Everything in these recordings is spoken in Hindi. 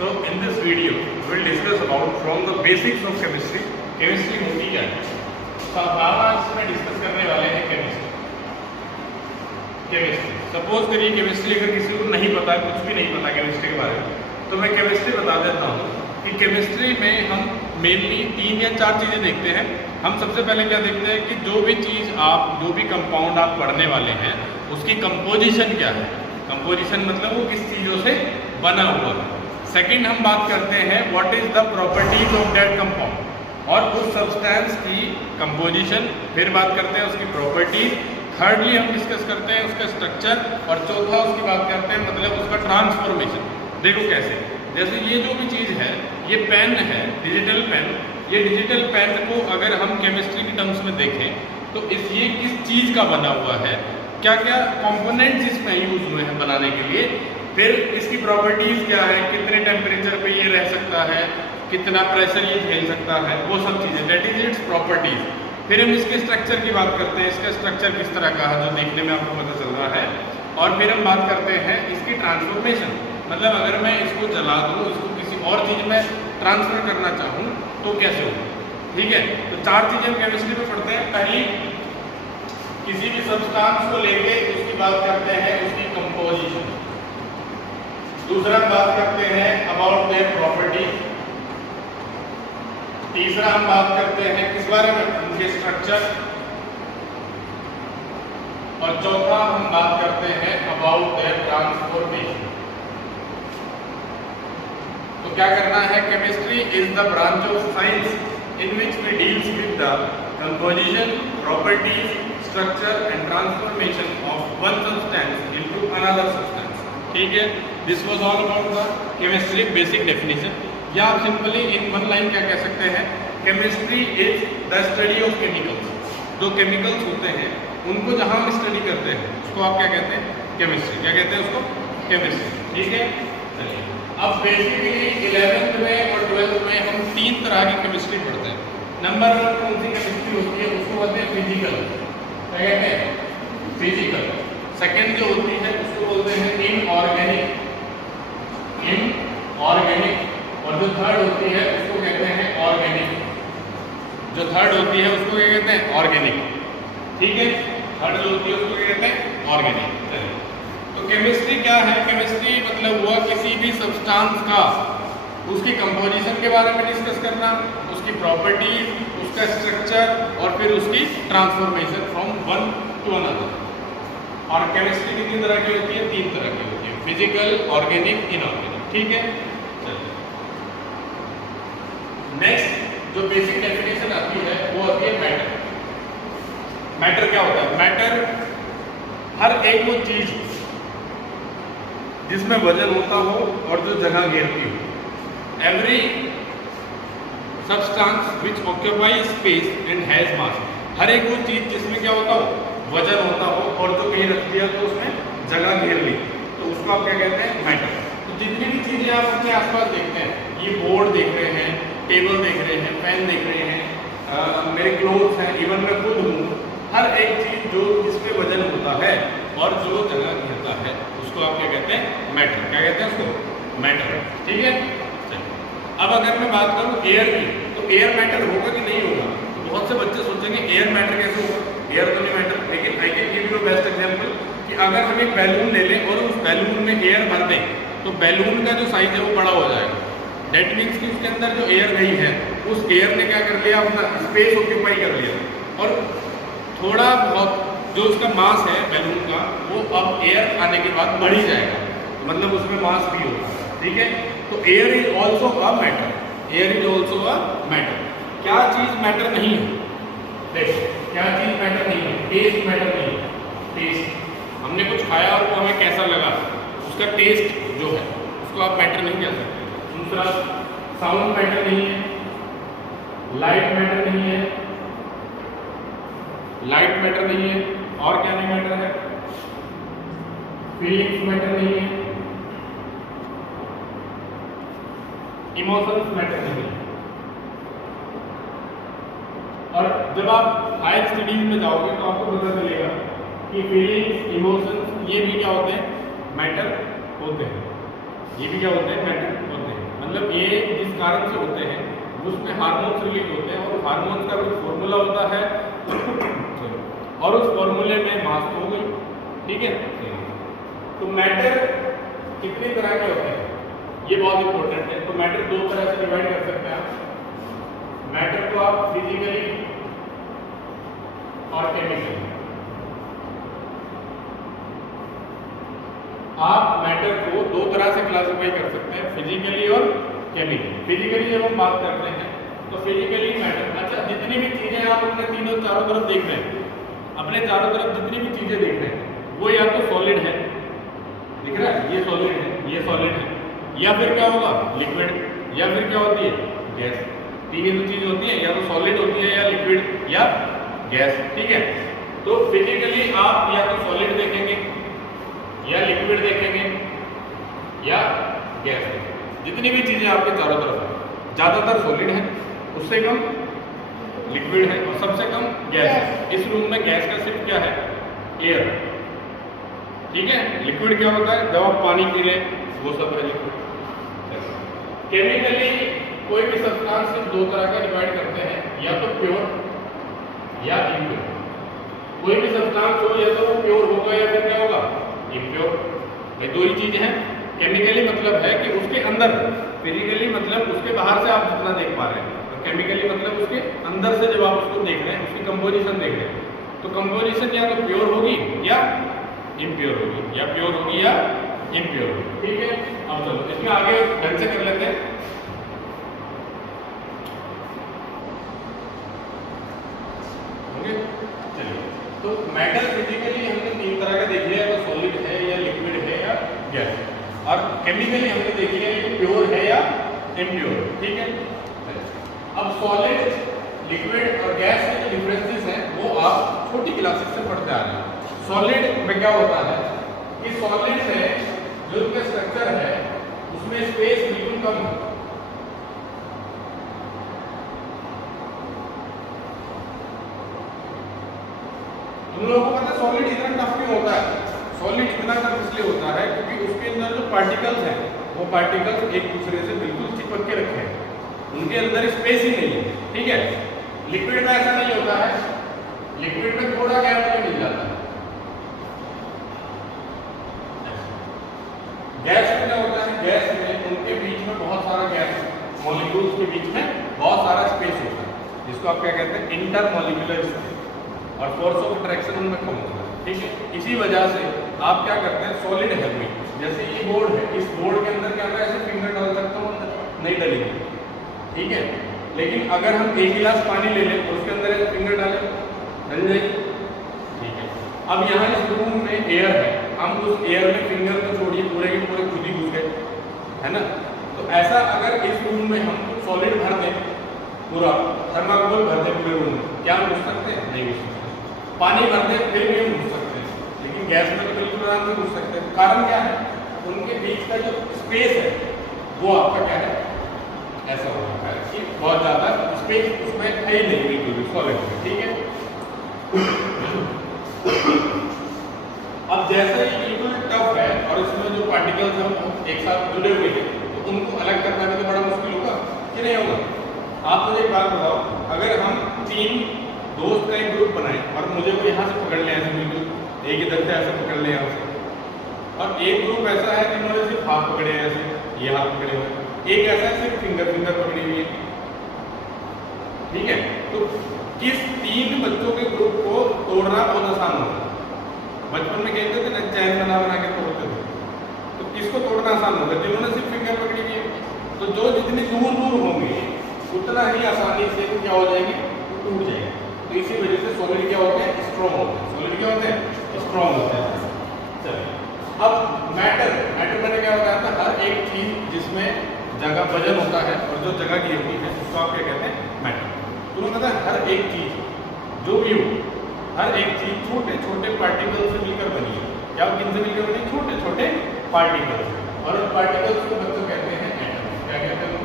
So in this video we will discuss about from the basics of chemistry. Chemistry होती क्या है? तो हम आज इसमें डिस्कस करने वाले हैं केमिस्ट्री। सपोज करिए केमिस्ट्री अगर किसी को नहीं पता, कुछ भी नहीं पता केमिस्ट्री के बारे में, तो मैं केमिस्ट्री बता देता हूँ कि केमिस्ट्री में हम मेनली 3 या 4 चीज़ें देखते हैं। हम सबसे पहले क्या देखते हैं कि जो भी कंपाउंड आप पढ़ने वाले हैं उसकी कंपोजिशन क्या है। कंपोजिशन मतलब वो किस चीज़ों से बना हुआ है। सेकंड हम बात करते हैं what is the properties of that compound और उस सब्सटेंस की कंपोजिशन। फिर बात करते हैं उसकी प्रॉपर्टीज। थर्डली हम डिस्कस करते हैं उसका स्ट्रक्चर और चौथा उसकी बात करते हैं मतलब उसका ट्रांसफॉर्मेशन। देखो कैसे, जैसे ये जो भी चीज़ है, ये पेन है, डिजिटल पेन। ये डिजिटल पेन को अगर हम केमिस्ट्री की टर्म्स में देखें तो ये किस चीज़ का बना हुआ है, क्या क्या कंपोनेंट्स इसमें यूज हुए हैं बनाने के लिए, फिर इसकी प्रॉपर्टीज़ क्या है, कितने टेम्परेचर पे ये रह सकता है, कितना प्रेशर ये झेल सकता है, वो सब चीज़ें, दैट इज इट्स प्रॉपर्टीज़। फिर हम इसके स्ट्रक्चर की बात करते हैं, इसका स्ट्रक्चर किस तरह का है जो देखने में आपको पता चल रहा है। और फिर हम बात करते हैं इसकी ट्रांसफॉर्मेशन, मतलब अगर मैं इसको जला दूँ, इसको किसी और चीज़ में ट्रांसफ़र करना चाहूँ तो कैसे होगा। ठीक है, तो 4 चीज़ें हम केमिस्ट्री में पढ़ते हैं। पहली, किसी भी सब्सटेंस को लेके उसकी बात करते हैं उसकी कंपोजिशन। दूसरा बात करते हैं अबाउट देयर प्रॉपर्टी। तीसरा हम बात करते हैं किस बारे में, उनके स्ट्रक्चर। और चौथा हम बात करते हैं अबाउट देयर ट्रांसफॉर्मेशन। तो क्या करना है, chemistry is the branch of science in which we deals with the composition, properties, structure and transformation of one substance into another substance. ठीक है, this was all about the chemistry basic definition. या आप सिंपली इन वन लाइन क्या कह सकते हैं, chemistry is the study of chemicals. जो केमिकल्स होते हैं उनको जहां हम स्टडी करते हैं उसको आप क्या कहते हैं, केमिस्ट्री। क्या कहते हैं उसको, केमिस्ट्री। ठीक है, चलिए अब बेसिकली 11th में और 12th में हम 3 तरह की केमिस्ट्री पढ़ते हैं। नंबर 1 कौन सी केमिस्ट्री होती है, उसको बोलते हैं फिजिकल। क्या कहते हैं, फिजिकल। सेकंड जो होती है उसको बोलते हैं इनऑर्गेनिक। और जो थर्ड होती है उसको कहते हैं ऑर्गेनिक। जो थर्ड होती है उसको क्या कहते हैं, ऑर्गेनिक। ठीक है, थर्ड जो होती है उसको क्या कहते हैं, ऑर्गेनिक। तो केमिस्ट्री क्या है, केमिस्ट्री मतलब हुआ किसी भी सब्सटेंस का उसकी कंपोजिशन के बारे में डिस्कस करना, उसकी प्रॉपर्टीज, उसका स्ट्रक्चर और फिर उसकी transformation from one two another. और केमिस्ट्री कितनी तरह की होती है, 3 तरह की होती है, फिजिकल, ऑर्गेनिक, इनऑर्गेनिक। ठीक है, चलिए नेक्स्ट जो बेसिक डेफिनेशन आती है वो आती है मैटर। मैटर क्या होता है, मैटर हर एक वो चीज जिसमें वजन होता हो और जो जगह घेरती हो। Every substance which occupy space and has mass. हर एक वो चीज जिसमें क्या होता हो, वजन होता हो और जो कहीं रख दिया तो उसमें जगह घेर ली, तो उसको आप क्या कहते हैं, मैटर। तो जितनी भी चीजें आप अपने आसपास देखते हैं, ये बोर्ड देख रहे हैं, टेबल देख रहे हैं, पेन देख रहे हैं, मेरे क्लोथ्स हैं, इवन मैं खुद हूँ, हर एक चीज जो जिसमें वजन होता है और जो जगह घेरता है उसको आप क्या कहते हैं, मैटर। क्या कहते हैं उसको, मैटर। ठीक है, अब अगर मैं बात करूँ एयर की, तो एयर मैटर होगा कि नहीं होगा। तो बहुत से बच्चे सोचेंगे एयर मैटर कैसे होगा, एयर तो नहीं मैटर। लेकिन I can give you best example कि अगर हम एक बैलून ले लें और उस बैलून में एयर भर दें तो बैलून का जो साइज है वो बड़ा हो जाएगा। डेट मीन्स कि उसके अंदर जो एयर गई है उस एयर ने क्या कर लिया, अपना स्पेस ऑक्यूपाई कर लिया और थोड़ा बहुत जो उसका मास है बैलून का वो अब एयर आने के बाद बढ़ ही जाएगा, मतलब उसमें मास भी होगा। ठीक है, तो air is also a matter. Air is also a matter. क्या चीज मैटर नहीं है, देखो क्या चीज मैटर नहीं है, टेस्ट मैटर नहीं है। टेस्ट, हमने कुछ खाया और वो हमें कैसा लगा, उसका टेस्ट जो है उसको आप मैटर नहीं कह सकते। दूसरा, साउंड मैटर नहीं है, लाइट मैटर नहीं है, लाइट मैटर नहीं है, और क्या नहीं मैटर है, फीलिंग्स मैटर नहीं है, इमोशंस मैटर नहीं है। और जब आप हायर स्टडीज में जाओगे तो आपको पता चलेगा कि फीलिंग्स, इमोशंस ये भी क्या होते हैं, मैटर होते हैं। ये भी क्या होते हैं, मैटर होते हैं। मतलब ये जिस कारण से होते हैं उसमें हार्मोन्स रिलीज होते हैं और हार्मोन्स का कुछ फॉर्मूला होता है और उस फॉर्मूले में मास हो गई, ठीक है। तो मैटर कितनी तरह के होते हैं ये बहुत इंपॉर्टेंट है। तो मैटर दो तरह से डिवाइड कर सकते हैं आप। मैटर को आप फिजिकली और केमिकली, आप मैटर को दो तरह से क्लासिफाई कर सकते हैं, फिजिकली और केमिकली। फिजिकली जब हम बात करते हैं तो फिजिकली मैटर, अच्छा जितनी भी चीजें आप अपने तीनों चारों तरफ देख रहे हैं, अपने चारों तरफ जितनी भी चीजें देख रहे हैं वो या तो सॉलिड है, दिख रहा है ये सॉलिड है, ये सॉलिड है, या फिर क्या होगा लिक्विड, या फिर क्या होती है गैस। तीन ही तो चीज होती है, या तो सॉलिड होती है या लिक्विड या गैस, ठीक है। तो फिजिकली आप या तो सॉलिड देखेंगे या लिक्विड देखेंगे या गैस देखेंगे। जितनी भी चीजें आपके चारों तरफ है ज्यादातर सॉलिड है, उससे कम लिक्विड है और सबसे कम गैस है। इस रूम में गैस का सिर्फ क्या है एयर, ठीक है। लिक्विड क्या होता है जब आप पानी पी रहे हैं वो सब है लिक्विड। केमिकली कोई भी सब्सटेंस सिर्फ दो तरह का डिवाइड करते हैं, या तो प्योर या इम्प्योर। कोई भी सब्सटेंस हो या तो वो प्योर होगा या फिर क्या होगा इम्प्योर, ये दो ही चीजें हैं। केमिकली मतलब है कि उसके अंदर, फिजिकली मतलब उसके बाहर से आप जितना देख पा रहे हैं, और केमिकली मतलब उसके अंदर से जब आप उसको देख रहे हैं उसकी कंपोजिशन देख रहे हैं, तो कंपोजिशन या तो प्योर होगी या इम्प्योर होगी, या प्योर होगी या इम्प्योर होगी, ठीक है। अब चलो इसमें आगे ढंग से कर लेते हैं। चलिए, तो मेटल फिजिकली हमने तीन तरह के देख लिया, तो सॉलिड है या लिक्विड है या गैस, और केमिकली हमने देख लिया कि प्योर है या इम्प्योर, ठीक है। अब सॉलिड, लिक्विड और गैस के जो डिफरेंसेस हैं वो आप छोटी क्लासेस से पढ़ते आ रहे हैं। सॉलिड में क्या होता है कि सॉलिड में जो उनका स्ट्रक्चर है उसमें स्पेस बिल्कुल कम है। तुम लोगों को पता है सॉलिड इतना टफ क्यों होता है? सॉलिड इतना टफ इसलिए होता है क्योंकि उसके अंदर जो पार्टिकल्स हैं वो पार्टिकल्स एक दूसरे से बिल्कुल चिपक के रखे हैं, उनके अंदर स्पेस ही नहीं है, ठीक है। लिक्विड में ऐसा नहीं होता है, लिक्विड में थोड़ा गैप में मिल जाता है। गैस में क्या होता है, गैस में उनके बीच में बहुत सारा गैस मॉलिक्यूल्स के बीच में बहुत सारा स्पेस होता है, जिसको आप क्या कहते हैं इंटरमॉलिक्यूलर स्पेस, और फोर्स ऑफ अट्रैक्शन उनमें कम होता है, ठीक है। इसी वजह से आप क्या करते हैं सॉलिड है में, जैसे ये बोर्ड है, इस बोर्ड के अंदर क्या मैं ऐसे फिंगर डाल सकता हूँ, नहीं डलेगी, ठीक है। लेकिन अगर हम एक गिलास पानी ले लें और उसके अंदर ऐसे फिंगर डालें डल जाएगी, ठीक है। अब यहाँ इस रूम में एयर है, हम उस एयर में फिंगर को छोड़िए पूरे के पूरे खुद ही घुस गए, है ना। तो ऐसा अगर इस रूम में हम सॉलिड भर दें, पूरा थर्माकोल भर दें पूरे रूम में, क्या हम घुस सकते हैं? नहीं घुस सकते। पानी भर दें फिर भी हम घुस सकते हैं, लेकिन गैस में तो बिल्कुल आराम से घुस सकते हैं। कारण क्या है? उनके बीच का जो स्पेस है वो आपका क्या है ऐसा हो रहा है कि बहुत ज़्यादा स्पेस उसमें है ही नहीं बिल्कुल भी सॉलिड में, ठीक है। अब जैसे ये बिल्कुल टफ है और इसमें जो पार्टिकल्स हम एक साथ जुड़े हुए हैं तो उनको अलग करना भी तो बड़ा मुश्किल होगा कि नहीं होगा? आप मुझे एक बात बताओ, अगर हम तीन दोस्त का एक ग्रुप बनाए और मुझे को यहाँ से पकड़ ले ऐसे बिल्कुल एक इधर से ऐसे पकड़ ले यहाँ से, और एक ग्रुप ऐसा है जिन्होंने सिर्फ हाथ पकड़े हैं ऐसे, ये हाथ पकड़े हुए हैं, एक ऐसा है सिर्फ फिंगर पकड़ी हुई है, ठीक है। तो किस तीन बच्चों के ग्रुप को तोड़ना बहुत आसान होगा? बचपन में कहते थे ना चैन बना के तोड़ते थे, तो किसको तोड़ना आसान होगा? जिन्होंने सिर्फ फिंगर पकड़ी हुई है। तो जो जितनी दूर होंगे उतना ही आसानी से क्या हो जाएंगे, टूट जाएंगे। तो इसी वजह से सॉलिड क्या होते हैं, स्ट्रॉन्ग होते हैं। सॉलिड क्या होते हैं, स्ट्रॉन्ग होते हैं। चलिए, अब मैटर मैंने क्या बताया था, हर एक चीज जिसमें जगह वजन होता है और जो जगह की होती है उसको आप क्या कहते हैं, मैटर। तुम्हें पता है हर एक चीज जो भी हो, हर एक चीज छोटे छोटे पार्टिकल से मिलकर बनी है। क्या किन से मिलकर बनी? छोटे छोटे पार्टिकल से, और उन पार्टिकल्स को बच्चों कहते हैं एटम। क्या कहते हैं?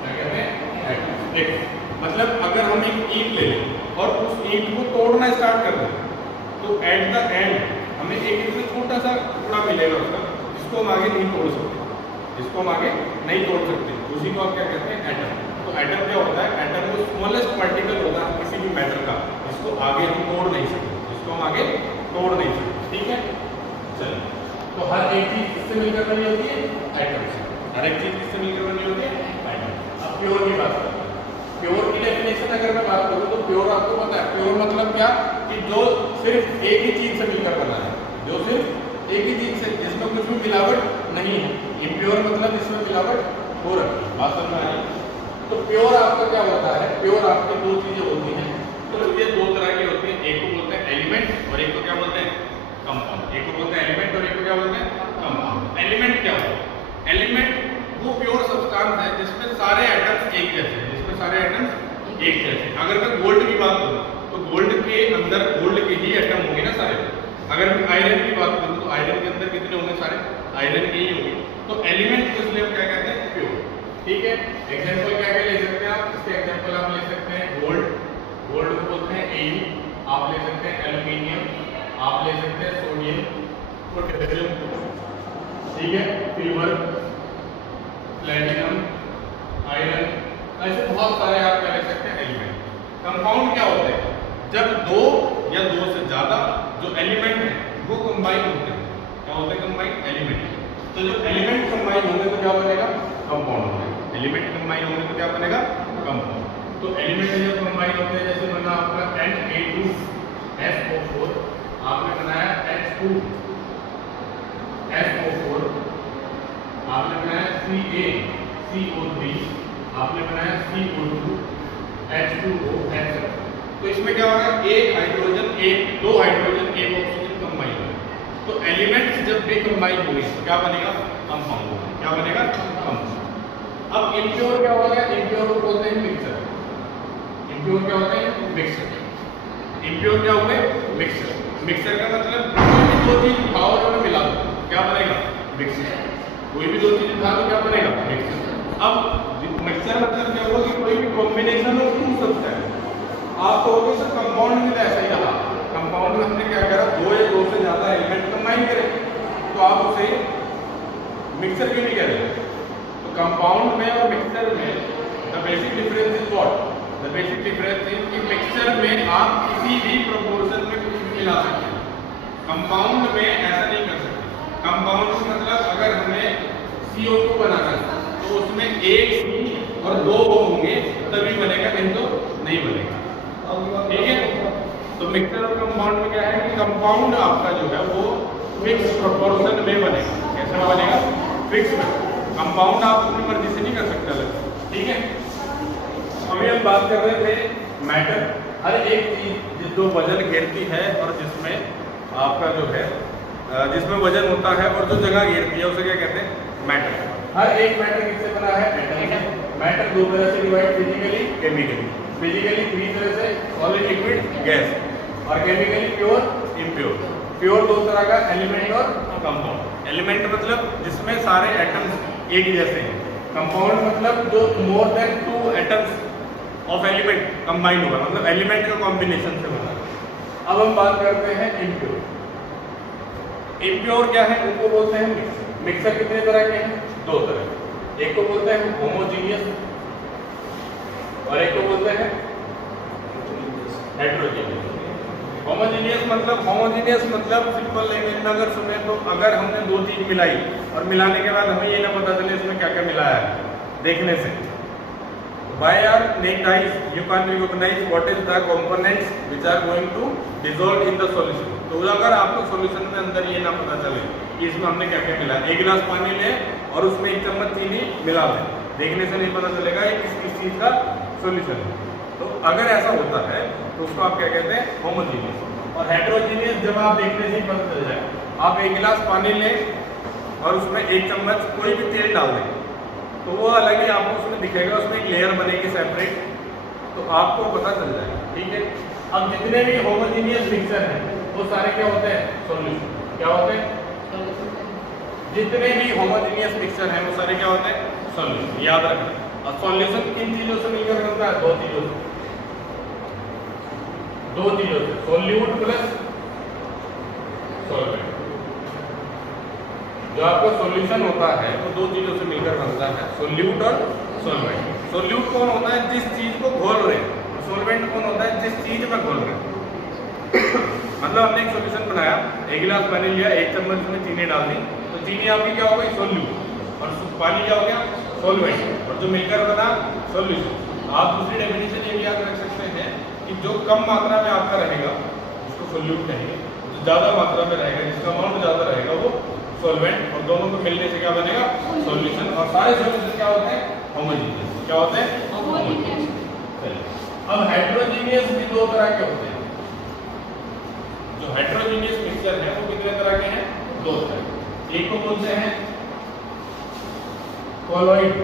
क्या कहते हैं? एटम। देखो, मतलब अगर हम एक ईंट ले लें और उस ईंट को तोड़ना स्टार्ट कर दें तो एट द एंड हमें एक इसमें छोटा सा टुकड़ा मिलेगा उसका, जिसको हम आगे नहीं तोड़ सकते, जिसको उसको हम आगे नहीं तोड़ सकते, उसी को आप क्या कहते हैं, एटम। तो एटम क्या होता है, एटम वो स्मॉलेस्ट पार्टिकल होता है किसी भी मैटर का, इसको आगे हम तोड़ नहीं सकते, इसको हम आगे तोड़ नहीं सकते, ठीक है। चलिए, तो हर एक चीज किससे मिलकर बनी होती है, एटम से। हर एक चीज किससे मिलकर बनी होती है, एटम। अब प्योर की बात करते हैं। प्योर की डेफिनेशन अगर मैं बात करूं तो प्योर आपको पता है, प्योर मतलब क्या, कि जो सिर्फ एक ही चीज से मिलकर बना है, जो सिर्फ एक ही चीज से, जिसमें कुछ भी मिलावट नहीं है। इम्प्योर मतलब जिसमें मिलावट हो रही है, बात समझ में आई। तो प्योर आपका क्या होता है, प्योर आपके दो चीजें होती हैं, तो ये दो तरह की होती हैं, एक को बोलते हैं एलिमेंट और एक को क्या बोलते हैं, कंपाउंड। एक को बोलते हैं एलिमेंट और एक को क्या बोलते हैं, कंपाउंड। एलिमेंट क्या होता है, एलिमेंट वो प्योर सब्सटेंस है जिसमें सारे एटम्स एक जैसे हैं, जिसमें सारे एटम्स एक जैसे हैं। अगर मैं गोल्ड की बात करूं तो गोल्ड के अंदर गोल्ड के ही एटम होंगे ना सारे। अगर मैं आयरन की बात करूं तो आयरन के अंदर कितने होंगे, सारे आयरन के ही होंगे। तो एलिमेंट को इसलिए हम क्या कहते हैं, प्योर, ठीक है। एग्जांपल क्या क्या ले सकते हैं आप, इसके एग्जांपल आप ले सकते हैं गोल्ड, गोल्ड को बोलते हैं Au, आप ले सकते हैं एल्यूमिनियम, आप ले सकते हैं सोडियम, पोटेशियम, ठीक है, सिल्वर, प्लेटिनम, आयरन, ऐसे बहुत सारे आप क्या ले सकते हैं एलिमेंट। कंपाउंड क्या होते हैं, जब दो या दो से ज्यादा जो एलिमेंट है वो कंबाइन होते हैं, क्या होते हैं, कंबाइन एलिमेंट। तो जब एलिमेंट कंबाइन होंगे तो क्या बनेगा, कंपाउंड बनेगा। एलिमेंट कंबाइन होंगे तो क्या बनेगा, कंपाउंड। तो एलिमेंट जब कंबाइन होते हैं, जैसे बना आपका Na2SO4, आपने बनाया H2SO4, आपने बनाया CaCO3, आपने बनाया CO2H2O। तो इसमें क्या होगा, एक हाइड्रोजन, दो हाइड्रोजन, एक ऑक्सीजन कंबाइन होगा। तो एलिमेंट्स जब भी कंबाइन होंगे तो क्या बनेगा, कंपाउंड होगा। क्या बनेगा, कंपाउंड। अब इम्प्योर क्या होगा, इम्प्योर को बोलते हैं मिक्सचर। इम्प्योर क्या होते हैं, मिक्सचर। इम्प्योर क्या होंगे, मिक्सचर। मिक्सचर का मतलब कोई भी दो चीज उठाओ और उन्हें मिला दो, क्या बनेगा, मिक्सचर। कोई भी दो चीज उठा दो, क्या बनेगा, मिक्सचर। अब मिक्सचर मतलब क्या होगा, कि कोई भी कॉम्बिनेशन ऑफ टू सब्सटेंस। आप कहोगे सर कंपाउंड में तो ऐसा ही रहा, कंपाउंड में हमने क्या करा, दो या दो से ज्यादा एलिमेंट कंबाइन करे, तो आप उसे मिक्सचर क्यों नहीं कह रहे। तो कंपाउंड में और मिक्सचर में the basic difference is what, the basic difference is कि मिक्सचर में आप किसी भी प्रोपोर्शन में कुछ भी मिला सकते हैं, कंपाउंड में ऐसा नहीं कर सकते। कंपाउंड मतलब अगर हमें CO2 बनाना है तो उसमें एक ही और दो होंगे तभी बनेगा, नहीं तो नहीं बनेगा, ठीक है। तो मिक्सचर और कंपाउंड में क्या है कि कंपाउंड आपका जो है वो फिक्स प्रोपोर्शन में बनेगा। कैसे में बनेगा, फिक्स में। कंपाउंड आप अपनी मर्जी से नहीं कर सकते अलग, ठीक है। अभी हम बात कर रहे थे मैटर, हर एक चीज जो वजन घेरती है और जिसमें आपका जो है जिसमें वजन होता है और जो जगह घेरती है उसे क्या कहते हैं, मैटर। हर एक मैटर किससे बना है, एटम। मैटर दो तरह से डिवाइड, फिजिकली, केमिकली। फिजिकली 3 तरह से, सॉलिड, लिक्विड, गैस, और केमिकली प्योर, इम्प्योर। प्योर दो तरह का, एलिमेंट और कंपाउंड। एलिमेंट मतलब जिसमें सारे एटम्स एक जैसे हैं, कंपाउंड मतलब जो more than 2 atoms of element combined हुआ, मतलब एलिमेंट का कॉम्बिनेशन से बना। अब हम बात करते हैं इम्प्योर। इम्प्योर क्या है, उनको बोलते हैं मिक्सर। मिक्सर कितने तरह के हैं, 2 तरह। एक को बोलते हैं होमोजीनियस और एक को बोलते हैं हेटेरोजीनियस। होमोजीनियस मतलब सिंपल लैंग्वेज में अगर सुने तो अगर हमने दो चीज मिलाई और मिलाने के बाद हमें ये ना पता चले इसमें क्या क्या मिलाया है देखने से, by our naked eyes you can't recognize what is the components which are going to dissolve in the solution। तो अगर आपको सॉल्यूशन में अंदर ये ना पता चले कि इसमें हमने क्या क्या मिलाया, एक गिलास पानी ले और उसमें 1 चम्मच चीनी मिला दें, देखने से नहीं पता चलेगा ये किस चीज का सॉल्यूशन है। तो अगर ऐसा होता है तो उसको आप क्या कहते हैं, होमोजीनियस। और हेटेरोजीनियस जब आप देखने से ही पता चल जाए, आप 1 गिलास पानी लें और उसमें 1 चम्मच कोई भी तेल डाल दें तो वो अलग ही आपको उसमें दिखेगा, उसमें एक लेयर बनेगी सेपरेट, तो आपको पता चल जाएगा, ठीक है। अब जितने भी होमोजीनियस मिक्सचर हैं वो सारे क्या होते हैं, सॉल्यूशन। क्या होते हैं, जितने भी होमोजीनियस मिक्सचर हैं वो सारे क्या होते हैं, सॉल्यूशन। याद रखना। और सॉल्यूशन किन चीजों से मिलकर बनता है, 2 चीजों से, सोल्यूट प्लस सॉल्वेंट। जो आपका सॉल्यूशन होता है वो 2 चीजों से मिलकर है सोल्यूट और सोलवेंट। सोल्यूट कौन होता है? जिस चीज को घोल रहे हैं। सोलवेंट कौन होता है? जिस चीज में घोल रहे हैं। मतलब हमने एक सॉल्यूशन बनाया, 1 गिलास पानी लिया, 1 चम्मच में चीनी डाल दी, तो चीनी आपकी क्या हो गई? सोल्यूट, और पानी क्या हो गया? सोलवेंट, और जो मिलकर बना सोल्यूशन। आप दूसरी डेफिनेशन ये भी याद रख सकते हैं कि जो कम मात्रा में आपका रहेगा उसको सोल्यूट कहेंगे, जो ज़्यादा मात्रा में रहेगा, जिसका अमाउंट ज़्यादा रहेगा वो सोलवेंट, और दोनों को मिलने से क्या बनेगा? सॉल्यूशन। और सारे सॉल्यूशन क्या होते हैं? होमोजेनियस। क्या होते हैं? होमोजेनियस। अब हेटेरोजेनियस भी दो तरह के होते हैं। जो हेटेरोजेनियस मिक्सचर है वो कितने तरह के हैं? 2 तरह। एक को बोलते हैं कोलॉइड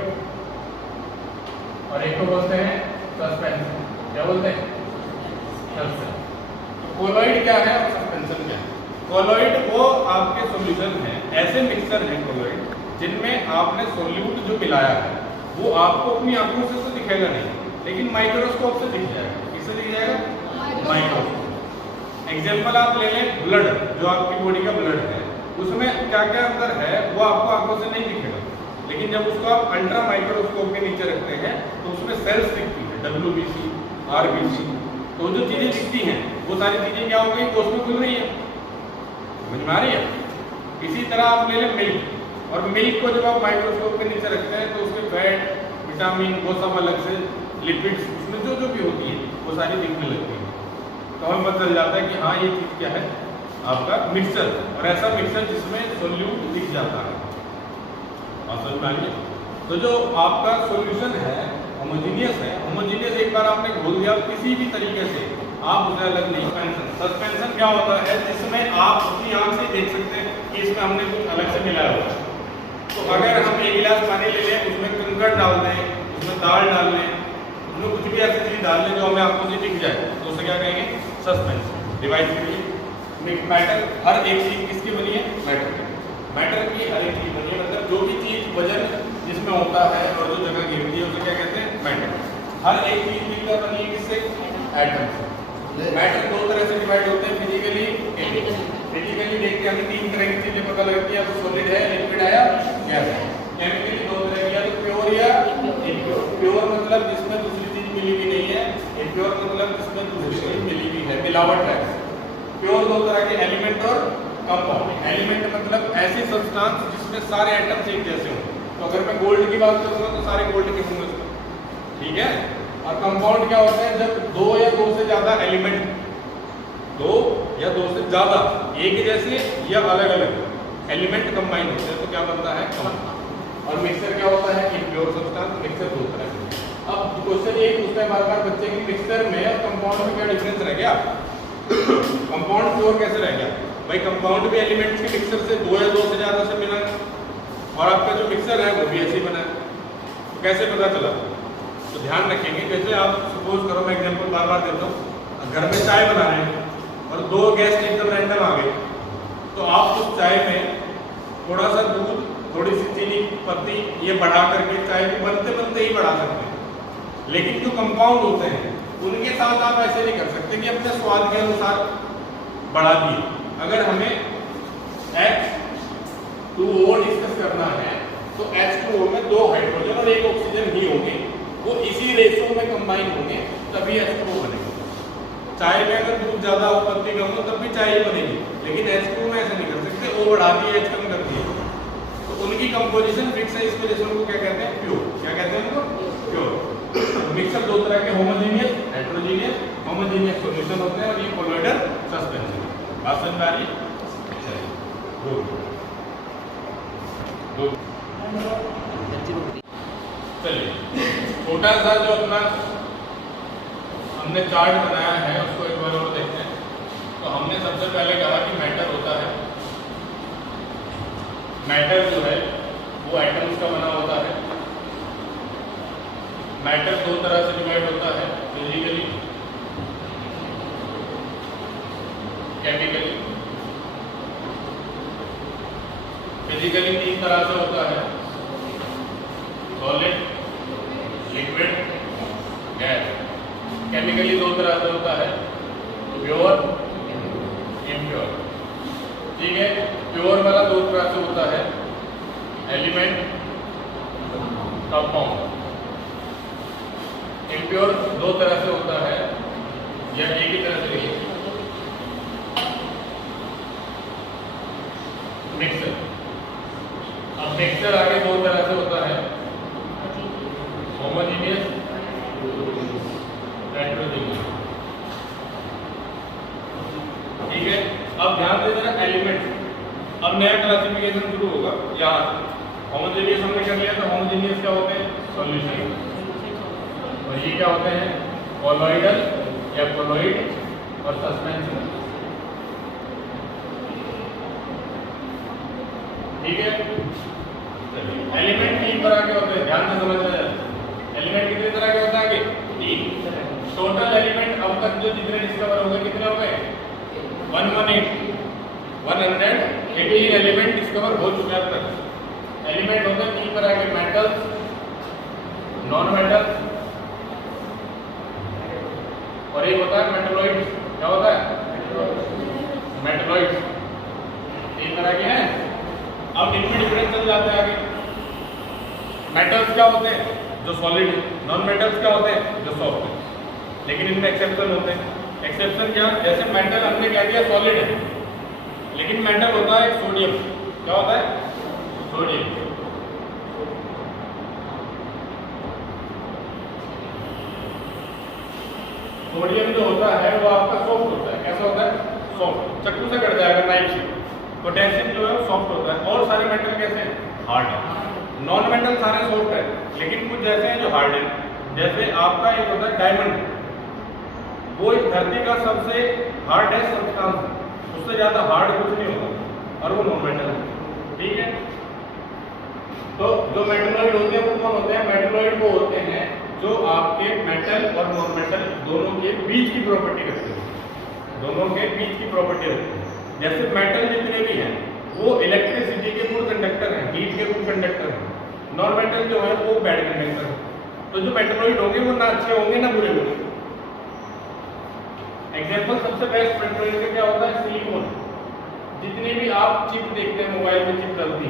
और एक को बोलते हैं सस्पेंशन। क्या बोलते हैं? सस्पेंशन। तो कोलॉइड क्या है और सस्पेंशन क्या है? कोलॉइड वो आपके सॉल्यूशन है, ऐसे मिक्सचर है कोलॉइड जिनमें आपने सोल्यूट जो मिलाया है वो आपको अपनी आंखों से तो दिखेगा नहीं, लेकिन माइक्रोस्कोप से दिख जाएगा। किससे दिख जाएगा? माइक्रोस्कोप। एग्जाम्पल आप ले लें ब्लड, जो आपकी बॉडी का ब्लड है, उसमें क्या क्या अंदर है वो आपको आंखों से नहीं दिखेगा, लेकिन जब उसको आप अल्ट्रा माइक्रोस्कोप के नीचे रखते हैं तो उसमें सेल्स दिखती है, WBC, RBC। तो जो चीजें दिखती हैं वो सारी चीजें क्या हो गई? वो उसमें खुल रही है। समझ में आ रही है? इसी तरह आप ले लें मिल्क, और मिल्क को जब आप माइक्रोस्कोप के नीचे रखते हैं तो उसके फैट, विटामिन, वो सब अलग से, लिपिड्स, उसमें जो जो भी होती है वो सारी दिखने लगती है। तो हमें पता चल जाता है कि हाँ ये चीज़ क्या है? आपका मिक्सचर, और ऐसा मिक्सचर जिसमें सोल्यूट दिख जाता है। आप समझ में आइए। तो जो आपका सॉल्यूशन है होमोजेनियस है। होमोजेनियस एक बार आपने घोल दिया किसी भी तरीके से, आप उसे अलग नहीं। सस्पेंशन क्या होता है? जिसमें आप अपनी आंख से देख सकते हैं कि इसमें हमने कुछ अलग से मिलाया हुआ है। तो अगर हम 1 गिलास पानी ले लें, उसमें कंकड़ डाल दें, उसमें दाल डाल दें, उसमें कुछ भी ऐसी चीज डाल दें जो हमें आंखों से दिख जाए, तो उसे क्या कहेंगे? सस्पेंशन। डिवाइस के लिए मैटर, हर एक चीज किसकी बनी है? मैटर। मैटर की हर एक चीज बनी है, मतलब जो भी चीज वजन जिसमें होता है और जो जगह गिरती है उसे क्या कहते हैं? मैटर। हर एक चीज मिलकर बनी है किससे? एटम से। मैटर 2 तरह से डिवाइड होते हैं, फिजिकली, केमिकली। फिजिकली देख के हमें 3 तरह की चीजें पता लगती है, तो सॉलिड है, लिक्विड है, गैस है। केमिकली 2 तरह की, या तो प्योर या इम्प्योर। प्योर मतलब जिसमें दूसरी चीज मिली भी नहीं है, इम्प्योर मतलब जिसमें दूसरी चीज मिली भी है, मिलावट है। प्योर 2 तरह के, एलिमेंट और कंपाउंड। एलिमेंट मतलब ऐसी सब्सटेंस जिसमें सारे एटम्स एक जैसे हों। तो अगर मैं गोल्ड की बात करूंगा तो सारे गोल्ड के होंगे उसमें, ठीक है। और कंपाउंड क्या होता है? जब 2 या 2 से ज्यादा एलिमेंट, 2 या 2 से ज्यादा एक जैसे या अलग अलग एलिमेंट कंबाइन होते हैं तो क्या बनता है? कंपाउंड। और मिक्सचर क्या होता है? Impure substance. मिक्सचर 2 तरह के। अब क्वेश्चन ये पूछता है बार बार बच्चे की, मिक्सचर में और कंपाउंड में क्या डिफरेंस रह गया? कंपाउंड प्योर कैसे रह गया? भाई कंपाउंड भी एलिमेंट्स के मिक्सचर से 2 या 2 से ज्यादा से मिला है, और आपका जो मिक्सचर है वो भी ऐसे ही बना है। तो कैसे पता चला? तो ध्यान रखेंगे, जैसे आप सपोज करो, मैं एग्जांपल बार बार देता हूँ, घर में चाय बना रहे हैं और 2 गेस्ट एकदम रैंडम आ गए, तो आप उस चाय में थोड़ा सा दूध, थोड़ी सी चीनी, पत्ती, ये बढ़ा करके चाय को बनते बनते ही बढ़ा सकते हैं। लेकिन जो कंपाउंड होते हैं उनके साथ आप ऐसे नहीं कर सकते कि अपने स्वाद के अनुसार बढ़ा दिए। अगर हमें H2O डिस्कस करना है तो H2O में 2 हाइड्रोजन और 1 ऑक्सीजन ही होंगे, वो इसी रेशो में कंबाइन होंगे, तभी H2O बनेगा। चाय में अगर दूध ज्यादा हो, पत्ती कम हो, तब भी चाय बनेगी, लेकिन H2O में ऐसा नहीं कर सकते, O बढ़ा दिए, H कम कर दिए। तो उनकी कंपोजिशन फिक्स है, इस वजह से उनको क्या कहते हैं? प्योर। क्या कहते हैं उनको? प्योर। मिक्सर 2 तरह के, होमोजेनियस, हेटेरोजेनियस। होमोजेनियस सॉल्यूशन होते हैं और ये कोलॉइडल सस्पेंशन। बात समझ में आ रही है? चलिए, छोटा सा जो अपना हमने चार्ट बनाया है उसको एक बार और देखते हैं। तो हमने सबसे पहले कहा कि मैटर होता है। मैटर जो है वो एटम्स का बना होता है। मैटर 2 तरह से डिवाइड होता है, फिजिकली, केमिकली। फिजिकली 3 तरह से होता है, सॉलिड, लिक्विड, गैस। केमिकली 2 तरह से होता है, प्योर, इम्प्योर। ठीक है, प्योर वाला 2 तरह से होता है, एलिमेंट कंपाउंड। इम्प्योर दो तरह से होता है या एक ही तरह से लिखिए, मिक्सर। अब मिक्सर आगे दो तरह से होता है, होमोजेनियस, हेटेरोजेनियस। ठीक है, अब ध्यान दे देना एलिमेंट। अब नया क्लासिफिकेशन शुरू होगा यहाँ से। होमोजेनियस हमने कर लिया, तो होमोजेनियस क्या होते हैं? सॉल्यूशन। और ये क्या होते हैं? कोलॉइडल या कोलॉइड और सस्पेंशन। ठीक है, एलिमेंट तीन तरह के होते हैं, ध्यान से समझना है। एलिमेंट कितने तरह के होते हैं? आगे तीन। टोटल एलिमेंट अब तक जो जितने डिस्कवर हो गए कितने हो गए? 118 एलिमेंट डिस्कवर हो चुके हैं अब तक। एलिमेंट होते हैं तीन तरह के, मेटल्स, नॉन मेटल्स और एक होता है मेटलॉइड्स। क्या होता है? मेटलॉइड्स। तीन तरह के हैं। अब इनमें डिफरेंस चल जाते हैं आगे। मेटल्स क्या होते हैं? जो सॉलिड है। नॉन मेटल्स क्या होते हैं? जो सॉफ्ट है। लेकिन इनमें एक्सेप्शन होते हैं। एक्सेप्शन क्या? जैसे मेटल हमने कह दिया सॉलिड है, लेकिन मेटल होता है सोडियम। क्या होता है? सोडियम। सोडियम जो होता है वो आपका सॉफ्ट होता है। कैसा होता है? सॉफ्ट। चक्कू से कट जाएगा, नाइफ से। पोटेशियम जो है वो सॉफ्ट होता है। और सारे मेटल कैसे हैं? हार्ड है। नॉन मेटल सारे सॉफ्ट है, लेकिन कुछ जैसे हैं जो हार्ड है। जैसे आपका एक होता है डायमंड, वो इस धरती का सबसे हार्डेस्ट सब्सटेंस है, उससे ज्यादा हार्ड कुछ नहीं होता, और वो नॉन मेटल है। ठीक है, तो जो मेटलॉइड होते हैं वो कौन होते हैं? मेटलॉइड वो होते हैं जो आपके मेटल और नॉन मेटल दोनों के बीच की प्रॉपर्टी रखते हैं। दोनों के बीच की प्रॉपर्टी रखते हैं। जैसे मेटल जितने भी हैं वो इलेक्ट्रिसिटी के गुड कंडक्टर हैं, हीट के गुड कंडक्टर हैं। नॉन मेटल जो है वो बैड कंडक्टर है। तो जो मेटलॉइड होंगे वो ना अच्छे होंगे ना बुरे होंगे। एग्जाम्पल सबसे बेस्ट मेटलॉइड का क्या होता है? सिलिकॉन। जितनी भी आप चिप देखते हैं, मोबाइल में चिप डलती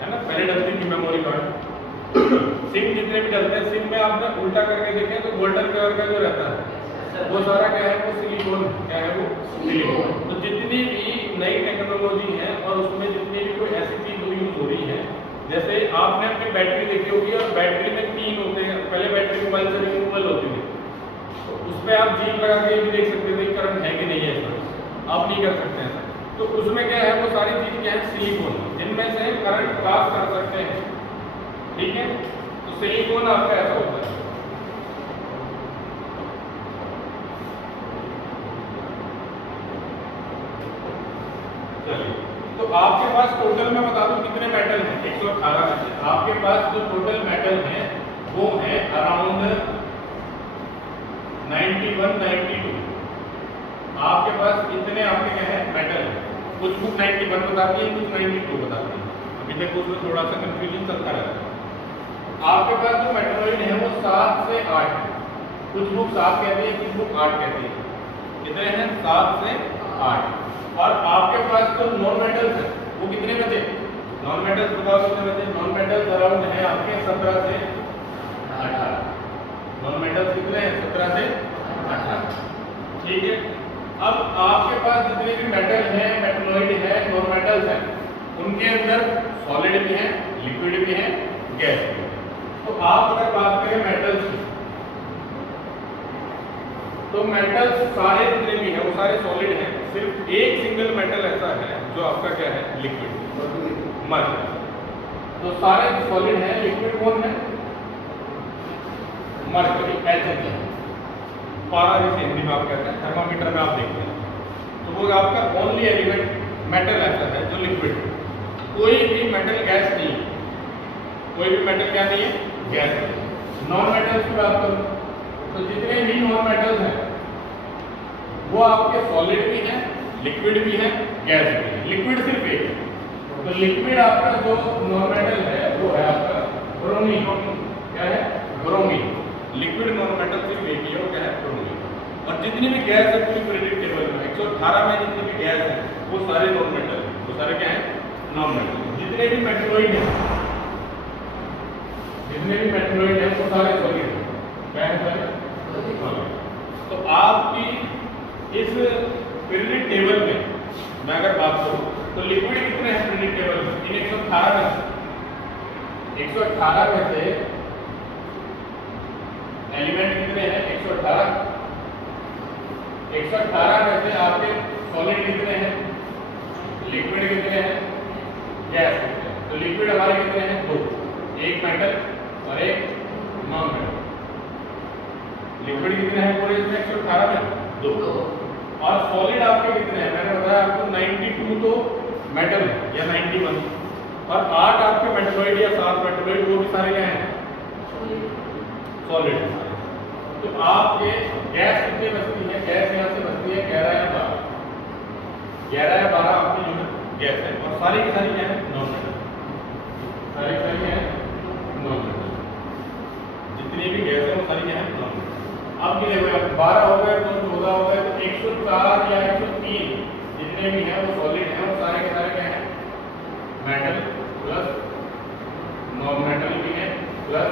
है ना, पहले डलती थी मेमोरी कार्ड, सिम जितने भी डलते हैं, सिम में आपने उल्टा करके देखें तो गोल्डन कलर का जो रहता है वो सारा क्या है? वो सिलिकॉन। क्या है वो? सिलिकॉन। तो जितनी भी नई टेक्नोलॉजी है और उसमें जितनी भी कोई ऐसी चीज यूज हो रही है, जैसे आपने अपनी बैटरी देखी होगी और बैटरी में तीन होते हैं। पहले बैटरी मोबाइल से रिमूवेबल होती थी, तो उस पर आप जीप लगा के भी देख सकते थे करंट है कि नहीं है। इसमें आप नहीं कर सकते हैं। तो उसमें क्या है? वो सारी चीज क्या है? सिलिकॉन, जिनमें से करंट पास कर सकते हैं। ठीक है, तो सिलिकॉन आपका ऐसा होता है। चलिए, तो आपके पास टोटल मैं बता दूं कितने मेटल हैं? 118 में से आपके पास जो टोटल मेटल हैं वो है अराउंड 91, 92। आपके पास इतने आपके क्या है? मेटल है। कुछ बुक 91 बताती है, कुछ 92 बताती है। अभी तक उसमें थोड़ा सा कंफ्यूजन चलता रहता है। आपके पास जो मेटलॉइड है वो 7 से 8 है। कुछ बुक 7 कहती है, कुछ बुक 8 कहती है। कितने हैं? 7 से 8। और आपके पास जो नॉन मेटल्स है वो कितने बचे? नॉन मेटल्स बताओ कितने बचे? नॉन मेटल्स अराउंड है आपके 17 से 18। नॉन मेटल्स कितने हैं? 17 से 18। ठीक है, अब आपके पास जितने भी मेटल हैं, मेटलॉइड है, नॉन मेटल्स हैं, उनके अंदर सॉलिड भी है, लिक्विड भी है, गैस भी है। तो आप अगर बात करें मेटल्स की, तो मेटल्स सारे जितने भी हैं वो सारे सॉलिड हैं। सिर्फ एक सिंगल मेटल ऐसा है जो आपका क्या है? Liquid, mercury. तो सारे सॉलिड हैं, लिक्विड कौन है? मर्क्यूरी, एच है। पारा जिसे हिंदी में आप कहते हैं, थर्मामीटर में आप देखते हैं, तो वो आपका ओनली एलिमेंट मेटल ऐसा है जो लिक्विड है। कोई भी मेटल गैस नहीं है। कोई भी मेटल क्या नहीं है? गैस नहीं। नॉन मेटल्स की बात करूं तो जितने भी नॉन मेटल्स हैं वो आपके सॉलिड भी हैं, लिक्विड भी है, गैस भी है। लिक्विड सिर्फ एक है। तो लिक्विड आपका जो नॉन मेटल है वो है आपका ब्रोमीन। क्या है? ब्रोमीन। लिक्विड नॉन मेटल सिर्फ एक ही है, वो क्या है? ब्रोमीन। और जितनी भी गैस है पूरी पीरियोडिक टेबल में 118 में जितनी भी गैस है वो सारे नॉन मेटल है। वो सारे क्या है? Non metal. जितने भी मेटलॉइड है, जितने जितने भी मेटलॉइड हैं वो सारे सॉलिड हैं। क्या है सारे? सॉलिड। तो आपकी इस पीरियडिक टेबल में मैं अगर बात करूं तो लिक्विड कितने हैं पीरियडिक टेबल में? इन 118 में से 118 में से एलिमेंट कितने हैं? 118 में से आपके सॉलिड कितने हैं? लिक्विड कितने हैं? गैस कितने हैं? तो लिक्विड हमारे कितने हैं? 2, एक मेटल और एक नॉन मेटल। लिक्विड कितने हैं पूरे इसमें 118 में? 2। और सॉलिड आपके कितने हैं? मैंने बताया आपको 92 तो मेटल है या 91, और 8 आपके मेटलॉइड या 7 मेटलॉइड, वो भी सारे क्या हैं? सॉलिड। तो आपके गैस कितनी बचती है? गैस यहाँ से बचती है 11 या 12, 11 या 12 आपकी यूनिट गैस है, और सारी की सारी क्या है? Non metal. सारी की सारी क्या है? Non metal. जितनी भी गैस है वो सारी क्या है? Non metal. अब ये देखो 12 हो गए तो 14 हो गए, तो 104 या 103 जितने भी हैं वो सॉलिड हैं, वो सारे के सारे क्या हैं? मेटल प्लस नॉन मेटल भी है प्लस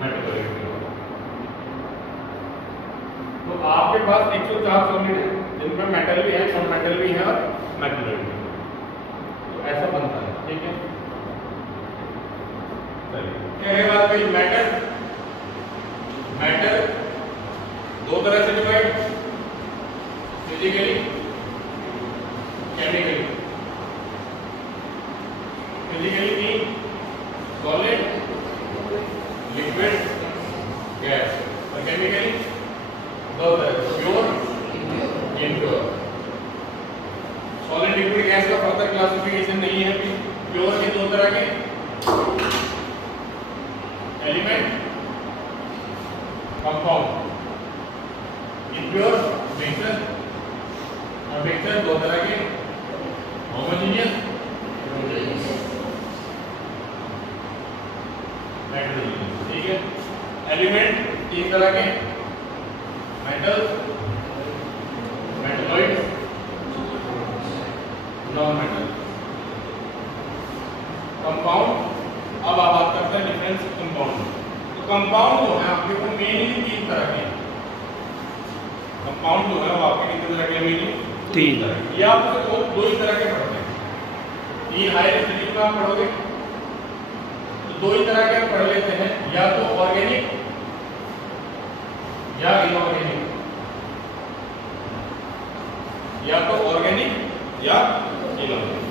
मेटलॉइड भी है। तो आपके पास 104 सॉलिड है जिनमें मेटल भी है, नॉन मेटल भी है और मेटलॉइड भी है। तो ऐसा बनता है, ठीक है। चलिए क्या है बात भाई? मेटल दो तरह से divide, physically, chemically. Physically 3, solid, liquid, gas, और केमिकली 2 तरह, pure, impure. Solid, liquid, gas का फर्दर क्लासिफिकेशन नहीं है। प्योर के 2 तरह के एलिमेंट, कंपाउंड। इम्प्योर मिक्सचर, और मिक्सचर 2 तरह के, होमोजेनियस, हेटेरोजेनियस, ठीक है। एलिमेंट 3 तरह के, metal, metalloid, non metal. Compound, अब आप बात करते हैं डिफरेंस कंपाउंड। तो कंपाउंड जो है आपके को मेनली 3 तरह के, कंपाउंड जो है वो आपके कितने तरह के? मेनली 3 तरह के। या आप उसे 2 ही तरह के पढ़ते हैं। 3 हायर स्टडीज में आप पढ़ोगे तो 2 ही तरह के आप पढ़ लेते हैं, या तो ऑर्गेनिक या इनऑर्गेनिक, या तो ऑर्गेनिक या इनऑर्गेनिक।